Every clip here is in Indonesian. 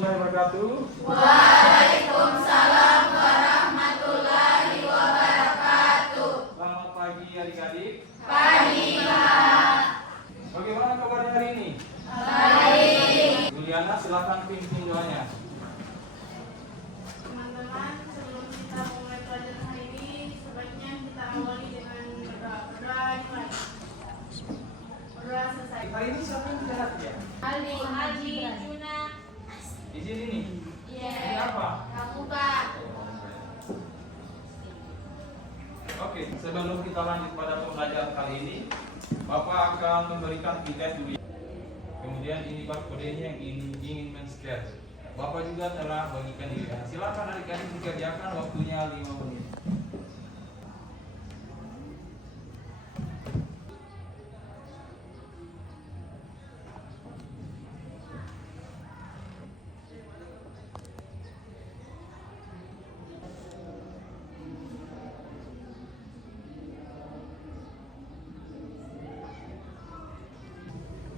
warahmatullahi wabarakatuh. Waalaikumsalam warahmatullahi wabarakatuh. Selamat pagi adik-adik. Pagi, Pak. Bagaimana kabarnya hari ini? Baik. Juliana, silakan pimpin doanya. Teman-teman, sebelum kita mulai pelajaran hari ini, sebaiknya kita awali dengan berdoa. Berdoa dimulai. Berdoa selesai. Hari ini siapa yang tidak hadir ya? Aldi, Juna. Di sini nih. Iya. Ini apa? Kamu, Kak. Oke, sebelum kita lanjut pada pembelajaran kali ini, Bapak akan memberikan tiket dulu. Kemudian ini barcode-nya yang ingin men-scan. Bapak juga telah bagikan diri. Silakan adik-adik dikerjakan, waktunya 5 menit.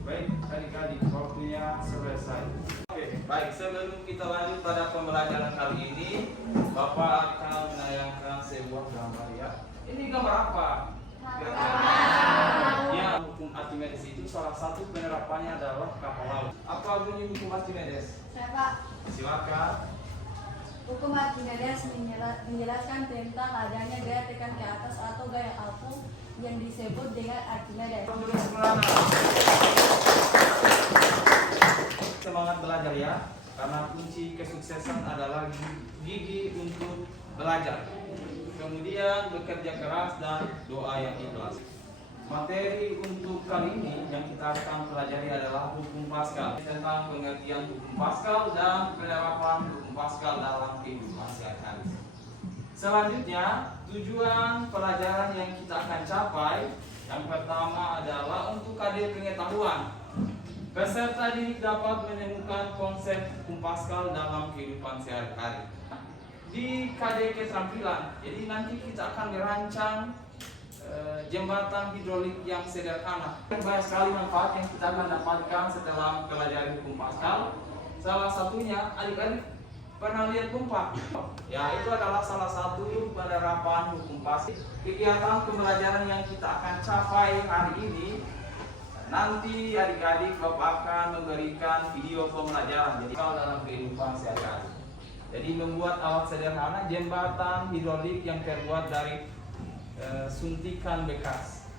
Baik, adik-adik, waktunya selesai. Oke, baik, sebelum kita lanjut pada pembelajaran kali ini, Bapak akan menayangkan sebuah gambar ya. Ini gambar apa? Ya, hukum Archimedes itu salah satu penerapannya adalah kapal laut. Apa bunyi hukum Archimedes? Pak, Silakan. hukum Archimedes menjelaskan tentang adanya gaya tekan ke atas atau gaya apung yang disebut dengan Archimedes. Terus melana. Semangat belajar ya, karena kunci kesuksesan adalah gigi untuk belajar. Kemudian bekerja keras dan doa yang ikhlas. Materi untuk kali ini yang kita akan pelajari adalah hukum Pascal, tentang pengertian hukum Pascal dan penerapan hukum Pascal dalam kehidupan sehari-hari. Selanjutnya, tujuan pelajaran yang kita akan capai yang pertama adalah untuk KD pengetahuan. Peserta didik dapat menemukan konsep hukum Pascal dalam kehidupan sehari-hari. Di KD keterampilan, jadi nanti kita akan merancang jembatan hidrolik yang sederhana. Banyak sekali manfaat yang kita akan dapatkan setelah pelajari hukum Pascal. Salah satunya, adik-adik pernah lihat pompa? Ya, itu adalah salah satu penerapan hukum Pascal. Kegiatan pembelajaran yang kita akan capai hari ini, nanti adik-adik Bapak akan memberikan video pembelajaran jadi dalam kehidupan sehari-hari. Jadi membuat alat sederhana jembatan hidrolik yang terbuat dari suntikan bekas.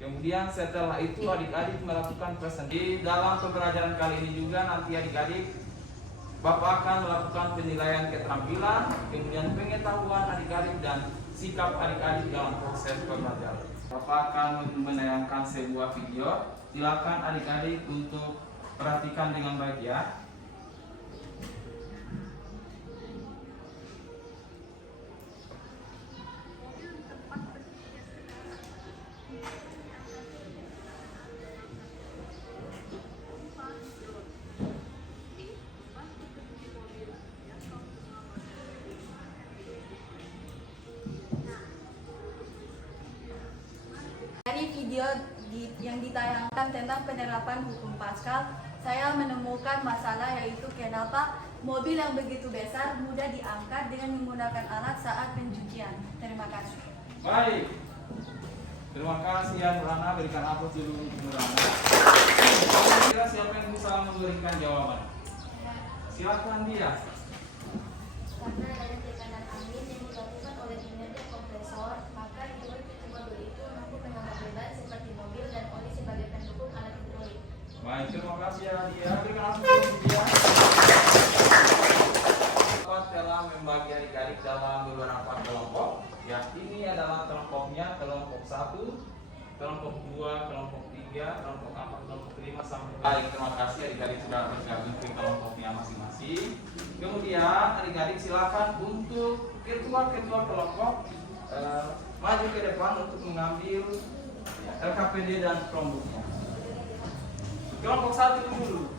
Kemudian setelah itu adik-adik melakukan presentasi. Di dalam pembelajaran kali ini juga nanti adik-adik Bapak akan melakukan penilaian keterampilan, kemudian pengetahuan adik-adik dan sikap adik-adik dalam proses pembelajaran. Bapak akan menayangkan sebuah video. Silakan adik-adik untuk perhatikan dengan baik ya. Dari video yang ditayangkan tentang penerapan hukum Pascal, saya menemukan masalah yaitu kenapa mobil yang begitu besar mudah diangkat dengan menggunakan alat saat pencucian. Terima kasih. Baik. Terima kasih ya Nurana, berikan aplaus dulu untuk Nurana. Kira siapa yang bisa memberikan jawaban? Silakan dia. Karena adanya tekanan angin yang dilakukan oleh kinerja kompresor, maka hidrolik mobil itu mampu mengangkat beban seperti mobil dan oli sebagai pendukung alat hidrolik. Baik, terima kasih ya dia. Berikan aplaus untuk dia. Bapak telah membagi adik-adik dalam beberapa kelompok. Ya, ini adalah kelompoknya, kelompok 1, kelompok 2, kelompok 3, kelompok 4, kelompok 5 sampai. Baik, terima kasih adik-adik sudah bergabung ke kelompoknya masing-masing. Kemudian adik-adik silakan untuk ketua-ketua kelompok maju ke depan untuk mengambil LKPD dan Chromebooknya. Kelompok 1 dulu.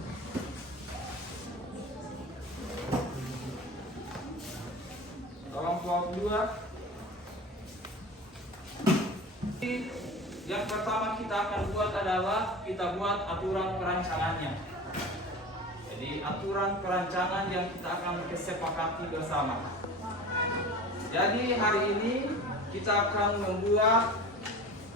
Kelompok 2. Yang pertama kita akan buat adalah kita buat aturan perancangannya. Jadi di aturan perancangan yang kita akan kesepakati bersama. Jadi hari ini kita akan membuat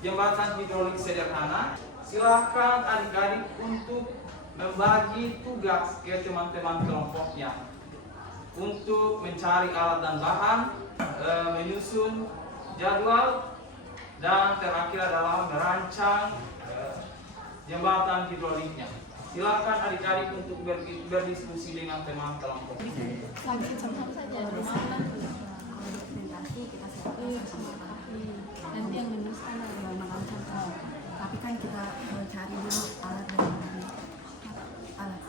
jembatan hidrolik sederhana. Silakan adik-adik untuk membagi tugas ke teman-teman kelompoknya untuk mencari alat dan bahan, menyusun jadwal, dan terakhir adalah merancang jembatan hidroliknya. Silakan adik-adik untuk berdiskusi dengan teman kelompok. Lanjut sama saja. Dokumentasi kita nanti yang menuliskan adalah merancang. Tapi kan kita cari dulu alat dan alat.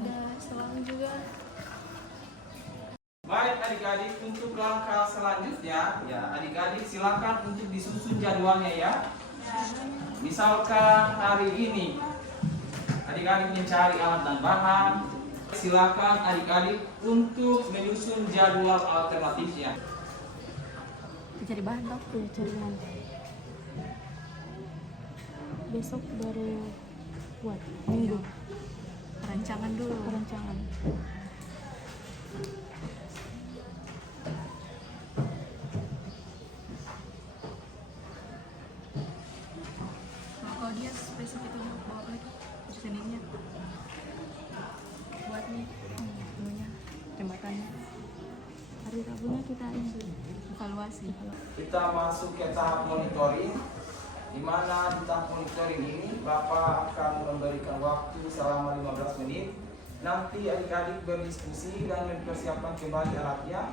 Ada selang juga. Baik adik-adik, untuk langkah selanjutnya, ya adik-adik silakan untuk disusun jadwalnya ya. Misalkan hari ini adik-adik mencari alat dan bahan, silakan adik-adik untuk menyusun jadwal alternatifnya. Cari bahan baku, cari bahan. Besok baru buat minggu. Perancangan dulu. Perancangan. Kalau dia spesifik itu bawa lagi Seninnya buat nih ininya jembatannya. Hari Rabunya kita ini Evaluasi. Kita masuk ke tahap monitoring, di mana di tahap monitoring ini Bapak akan memberikan waktu selama 15 menit. Nanti adik-adik berdiskusi dan mempersiapkan kembali alatnya.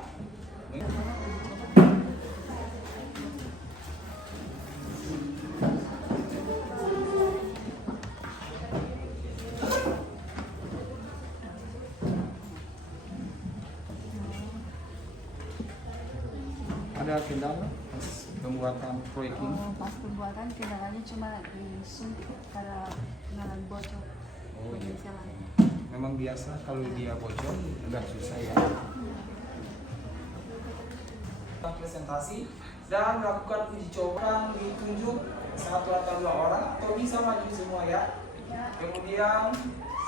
Ada kendala pas pembuatan proyek ini? Pas pembuatan kendalanya cuma disuntik karena pengenalan bocor. Penyesalan. Memang biasa kalau dia bocor agak susah ya. Presentasi dan melakukan uji coba, ditunjuk 1 atau 2 orang atau bisa maju semua ya. Kemudian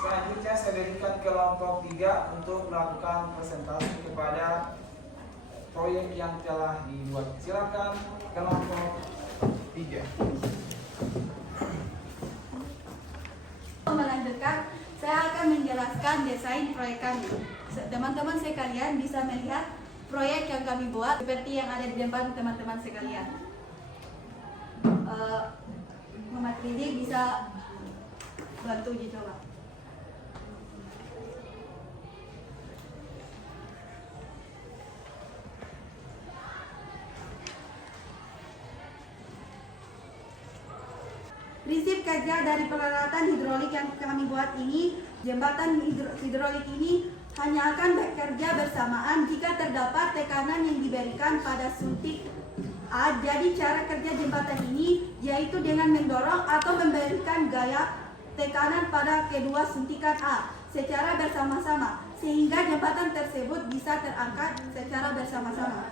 selanjutnya saya berikan kelompok 3 untuk melakukan presentasi kepada proyek yang telah dibuat. Silakan kelompok 3. Melanjutkan, saya akan menjelaskan desain proyek kami. Teman-teman sekalian bisa melihat proyek yang kami buat seperti yang ada di depan teman-teman sekalian. Muhammad Ridhi bisa bantu uji coba. Prinsip kerja dari peralatan hidrolik yang kami buat ini, jembatan hidrolik ini hanya akan bekerja bersamaan jika terdapat tekanan yang diberikan pada suntik A. Jadi cara kerja jembatan ini yaitu dengan mendorong atau memberikan gaya tekanan pada kedua suntikan A secara bersama-sama sehingga jembatan tersebut bisa terangkat secara bersama-sama.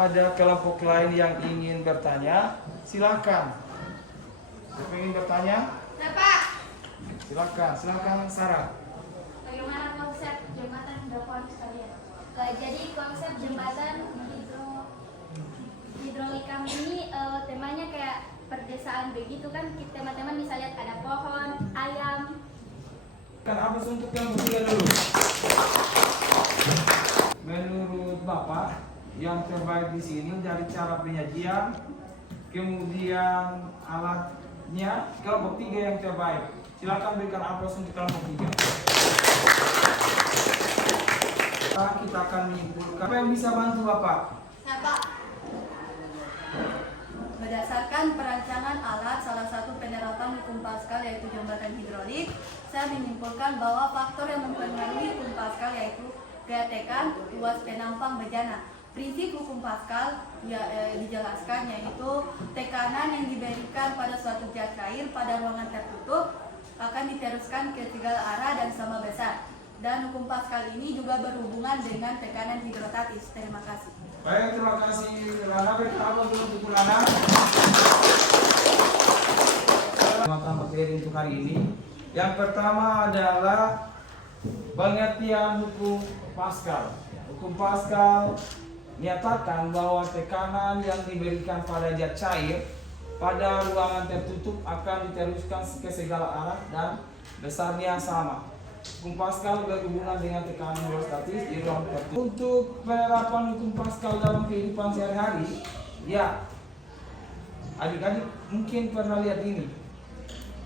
Ada kelompok lain yang ingin bertanya, silakan. Siapa ingin bertanya? Bapak, Silakan Sarah. bagaimana konsep jembatan hidroponik sekalian? Jadi konsep jembatan hidrolik kami ini temanya kayak perdesaan begitu kan, teman-teman bisa lihat ada pohon, ayam. Kan habis untuk yang ketiga dulu. Menurut Bapak, yang terbaik di sini dari cara penyajian, kemudian alatnya. Kelompok 3 yang terbaik. Silakan berikan aplaus untuk kelompok 3. Kita akan menyimpulkan. Apa yang bisa bantu Bapak? Berdasarkan perancangan alat salah satu penerapan hukum Pascal yaitu jembatan hidrolik, saya menyimpulkan bahwa faktor yang mempengaruhi hukum Pascal yaitu gaya tekan, luas penampang bejana. Prinsip hukum Pascal dijelaskan yaitu tekanan yang diberikan pada suatu zat cair pada ruangan tertutup akan diteruskan ke segala arah dan sama besar. Dan hukum Pascal ini juga berhubungan dengan tekanan hidrostatis. Terima kasih. Baik, terima kasih Lana. Berapa dulu untuk Lana? Mata materi untuk hari ini. Yang pertama adalah pengertian hukum Pascal. Hukum Pascal menyatakan bahwa tekanan yang diberikan pada zat cair pada ruangan tertutup akan diteruskan ke segala arah dan besarnya sama. Hukum Pascal berhubungan dengan tekanan hidrostatis di ruang tertutup. Untuk penerapan hukum Pascal dalam kehidupan sehari-hari, ya, adik-adik mungkin pernah lihat ini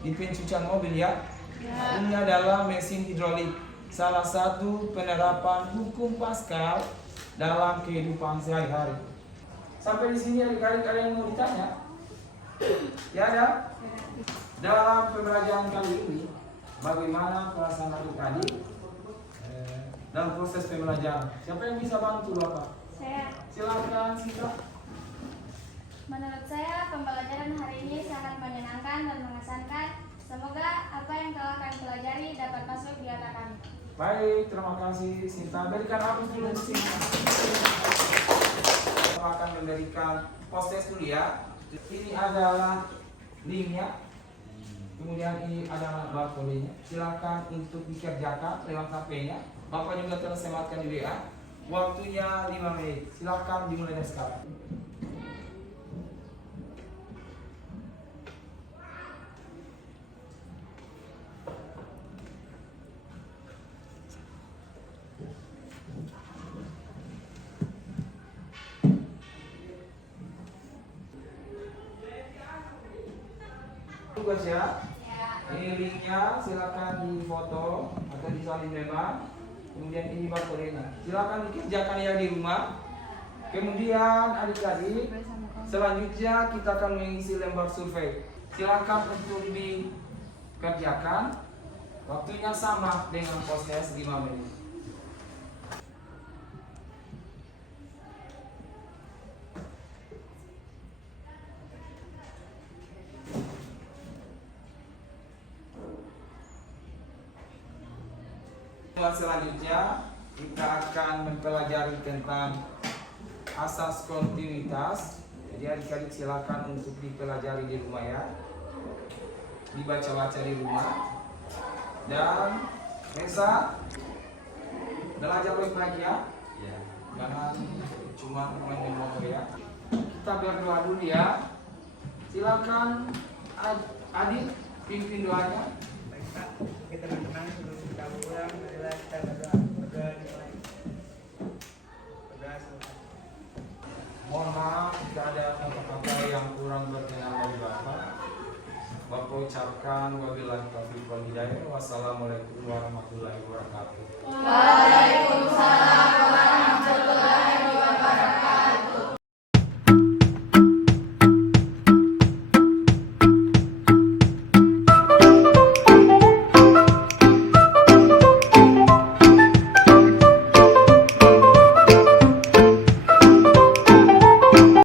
di pencucian mobil ya. Ini adalah mesin hidrolik. Salah satu penerapan hukum Pascal dalam kehidupan sehari-hari. Sampai di sini adik-adik ada yang mau ditanya? Ya ada. Dalam pembelajaran kali ini, bagaimana perasaan adik-adik dalam proses pembelajaran? Siapa yang bisa bantu Bapak? Saya. Silakan Sita. Menurut saya, pembelajaran hari ini sangat menyenangkan dan mengesankan. Semoga apa yang telah kami pelajari dapat masuk di otak kami. Baik, terima kasih Sinta. Berikan aku dulu Sinta. Kita akan memberikan post-test dulu ya. Ini adalah linknya. Kemudian ini adalah barcode-nya. Silakan untuk dikerjakan lewat HP-nya. Bapak juga telah sematkan di WA. Waktunya 5 menit. Silakan dimulai dari sekarang. Tugas ya. Ini linknya, silakan difoto atau disalin memang. Kemudian ini barcode-nya. Silakan dikerjakan ya di rumah. Kemudian adik-adik, selanjutnya kita akan mengisi lembar survei. Silakan untuk dikerjakan. Waktunya sama dengan post-test 5 menit. Selanjutnya kita akan mempelajari tentang asas kontinuitas. Jadi adik-adik silakan untuk dipelajari di rumah ya, dibaca-baca di rumah. Dan Reza, belajar baik-baik ya. Jangan cuma main motor ya. Kita berdoa dulu ya. Silakan adik pimpin doanya. Kita menang sebelum kita pulang, marilah kita berdoa dimulai. Berdoa selesai. Mohon maaf jika ada kata-kata yang kurang berkenan dari Bapak. Bapak ucapkan wabillahi taufiq wal hidayah. Wassalamualaikum warahmatullahi wabarakatuh. Waalaikumsalam warahmatullahi wabarakatuh.